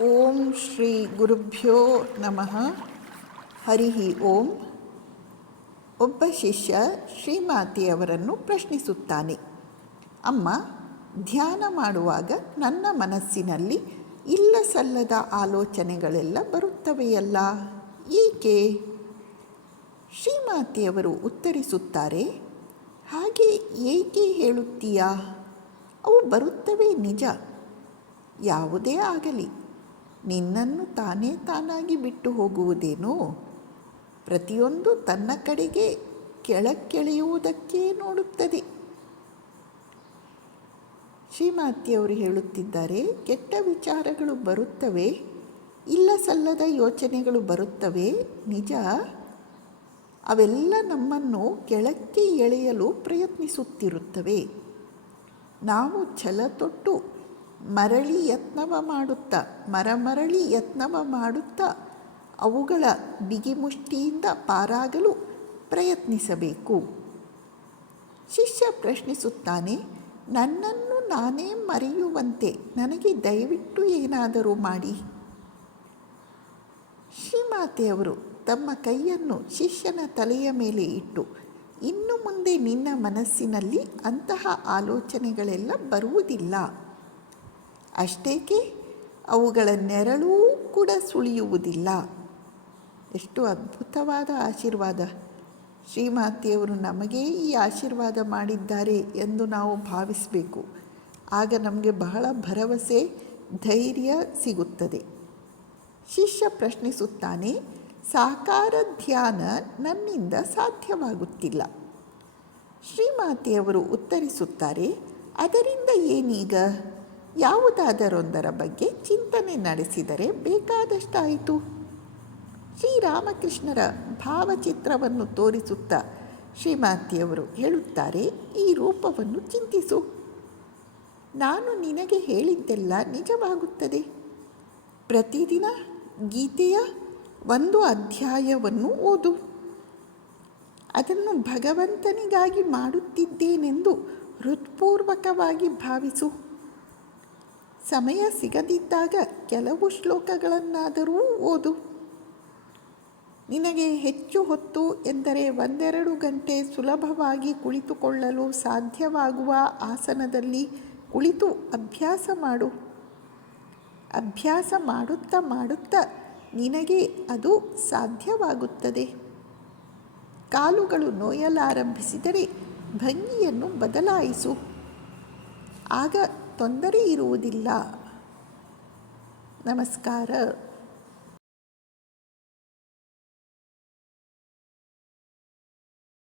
ಓಂ ಶ್ರೀ ಗುರುಭ್ಯೋ ನಮಃ. ಹರಿ ಓಂ. ಒಬ್ಬ ಶಿಷ್ಯ ಶ್ರೀಮಾತೆಯವರನ್ನು ಪ್ರಶ್ನಿಸುತ್ತಾನೆ, ಅಮ್ಮ, ಧ್ಯಾನ ಮಾಡುವಾಗ ನನ್ನ ಮನಸ್ಸಿನಲ್ಲಿ ಇಲ್ಲ ಸಲ್ಲದ ಆಲೋಚನೆಗಳೆಲ್ಲ ಬರುತ್ತವೆಯಲ್ಲ, ಏಕೆ? ಶ್ರೀಮಾತೆಯವರು ಉತ್ತರಿಸುತ್ತಾರೆ, ಹಾಗೆ ಏಕೆ ಹೇಳುತ್ತೀಯಾ? ಅವು ಬರುತ್ತವೆ ನಿಜ. ಯಾವುದೇ ಆಗಲಿ ನಿನ್ನನ್ನು ತಾನಾಗಿ ಬಿಟ್ಟು ಹೋಗುವುದೇನೋ? ಪ್ರತಿಯೊಂದು ತನ್ನ ಕಡೆಗೆ ಕೆಳಕ್ಕೆಳೆಯುವುದಕ್ಕೆ ನೋಡುತ್ತದೆ. ಶ್ರೀಮಾತೆಯವರು ಹೇಳುತ್ತಿದ್ದಾರೆ, ಕೆಟ್ಟ ವಿಚಾರಗಳು ಬರುತ್ತವೆ, ಇಲ್ಲ ಸಲ್ಲದ ಯೋಚನೆಗಳು ಬರುತ್ತವೆ ನಿಜ. ಅವೆಲ್ಲ ನಮ್ಮನ್ನು ಕೆಳಕ್ಕೆ ಎಳೆಯಲು ಪ್ರಯತ್ನಿಸುತ್ತಿರುತ್ತವೆ. ನಾವು ಛಲ ತೊಟ್ಟು ಮರಳಿ ಯತ್ನವ ಮಾಡುತ್ತಾ ಅವುಗಳ ಬಿಗಿಮುಷ್ಟಿಯಿಂದ ಪಾರಾಗಲು ಪ್ರಯತ್ನಿಸಬೇಕು. ಶಿಷ್ಯ ಪ್ರಶ್ನಿಸುತ್ತಾನೆ, ನನ್ನನ್ನು ನಾನೇ ಮರೆಯುವಂತೆ ನನಗೆ ದಯವಿಟ್ಟು ಏನಾದರೂ ಮಾಡಿ. ಶ್ರೀಮಾತೆಯವರು ತಮ್ಮ ಕೈಯನ್ನು ಶಿಷ್ಯನ ತಲೆಯ ಮೇಲೆ ಇಟ್ಟು, ಇನ್ನು ಮುಂದೆ ನಿನ್ನ ಮನಸ್ಸಿನಲ್ಲಿ ಅಂತಹ ಆಲೋಚನೆಗಳೆಲ್ಲ ಬರುವುದಿಲ್ಲ. ಅಷ್ಟೇಕೆ ಅವುಗಳ ನೆರಳೂ ಕೂಡ ಸುಳಿಯುವುದಿಲ್ಲ. ಎಷ್ಟು ಅದ್ಭುತವಾದ ಆಶೀರ್ವಾದ! ಶ್ರೀಮಾತೆಯವರು ನಮಗೇ ಈ ಆಶೀರ್ವಾದ ಮಾಡಿದ್ದಾರೆ ಎಂದು ನಾವು ಭಾವಿಸಬೇಕು. ಆಗ ನಮಗೆ ಬಹಳ ಭರವಸೆ, ಧೈರ್ಯ ಸಿಗುತ್ತದೆ. ಶಿಷ್ಯ ಪ್ರಶ್ನಿಸುತ್ತಾನೆ, ಸಾಕಾರ ಧ್ಯಾನ ನನ್ನಿಂದ ಸಾಧ್ಯವಾಗುತ್ತಿಲ್ಲ. ಶ್ರೀಮಾತೆಯವರು ಉತ್ತರಿಸುತ್ತಾರೆ, ಅದರಿಂದ ಏನೀಗ? ಯಾವುದಾದರೊಂದರ ಬಗ್ಗೆ ಚಿಂತನೆ ನಡೆಸಿದರೆ ಬೇಕಾದಷ್ಟಾಯಿತು. ಶ್ರೀರಾಮಕೃಷ್ಣರ ಭಾವಚಿತ್ರವನ್ನು ತೋರಿಸುತ್ತಾ ಶ್ರೀಮಾತೆಯವರು ಹೇಳುತ್ತಾರೆ, ಈ ರೂಪವನ್ನು ಚಿಂತಿಸು. ನಾನು ನಿನಗೆ ಹೇಳಿದ್ದೆಲ್ಲ ನಿಜವಾಗುತ್ತದೆ. ಪ್ರತಿದಿನ ಗೀತೆಯ ಒಂದು ಅಧ್ಯಾಯವನ್ನು ಓದು. ಅದನ್ನು ಭಗವಂತನಿಗಾಗಿ ಮಾಡುತ್ತಿದ್ದೇನೆಂದು ಹೃತ್ಪೂರ್ವಕವಾಗಿ ಭಾವಿಸು. ಸಮಯ ಸಿಗದಿದ್ದಾಗ ಕೆಲವು ಶ್ಲೋಕಗಳನ್ನಾದರೂ ಓದು. ನಿನಗೆ ಹೆಚ್ಚು ಹೊತ್ತು ಎಂದರೆ 1-2 ಗಂಟೆ ಸುಲಭವಾಗಿ ಕುಳಿತುಕೊಳ್ಳಲು ಸಾಧ್ಯವಾಗುವ ಆಸನದಲ್ಲಿ ಕುಳಿತು ಅಭ್ಯಾಸ ಮಾಡು. ಅಭ್ಯಾಸ ಮಾಡುತ್ತಾ ನಿನಗೆ ಅದು ಸಾಧ್ಯವಾಗುತ್ತದೆ. ಕಾಲುಗಳು ನೋಯಲಾರಂಭಿಸಿದರೆ ಭಂಗಿಯನ್ನು ಬದಲಾಯಿಸು. ಆಗ ತೊಂದರೆ ಇರುವುದಿಲ್ಲ. ನಮಸ್ಕಾರ.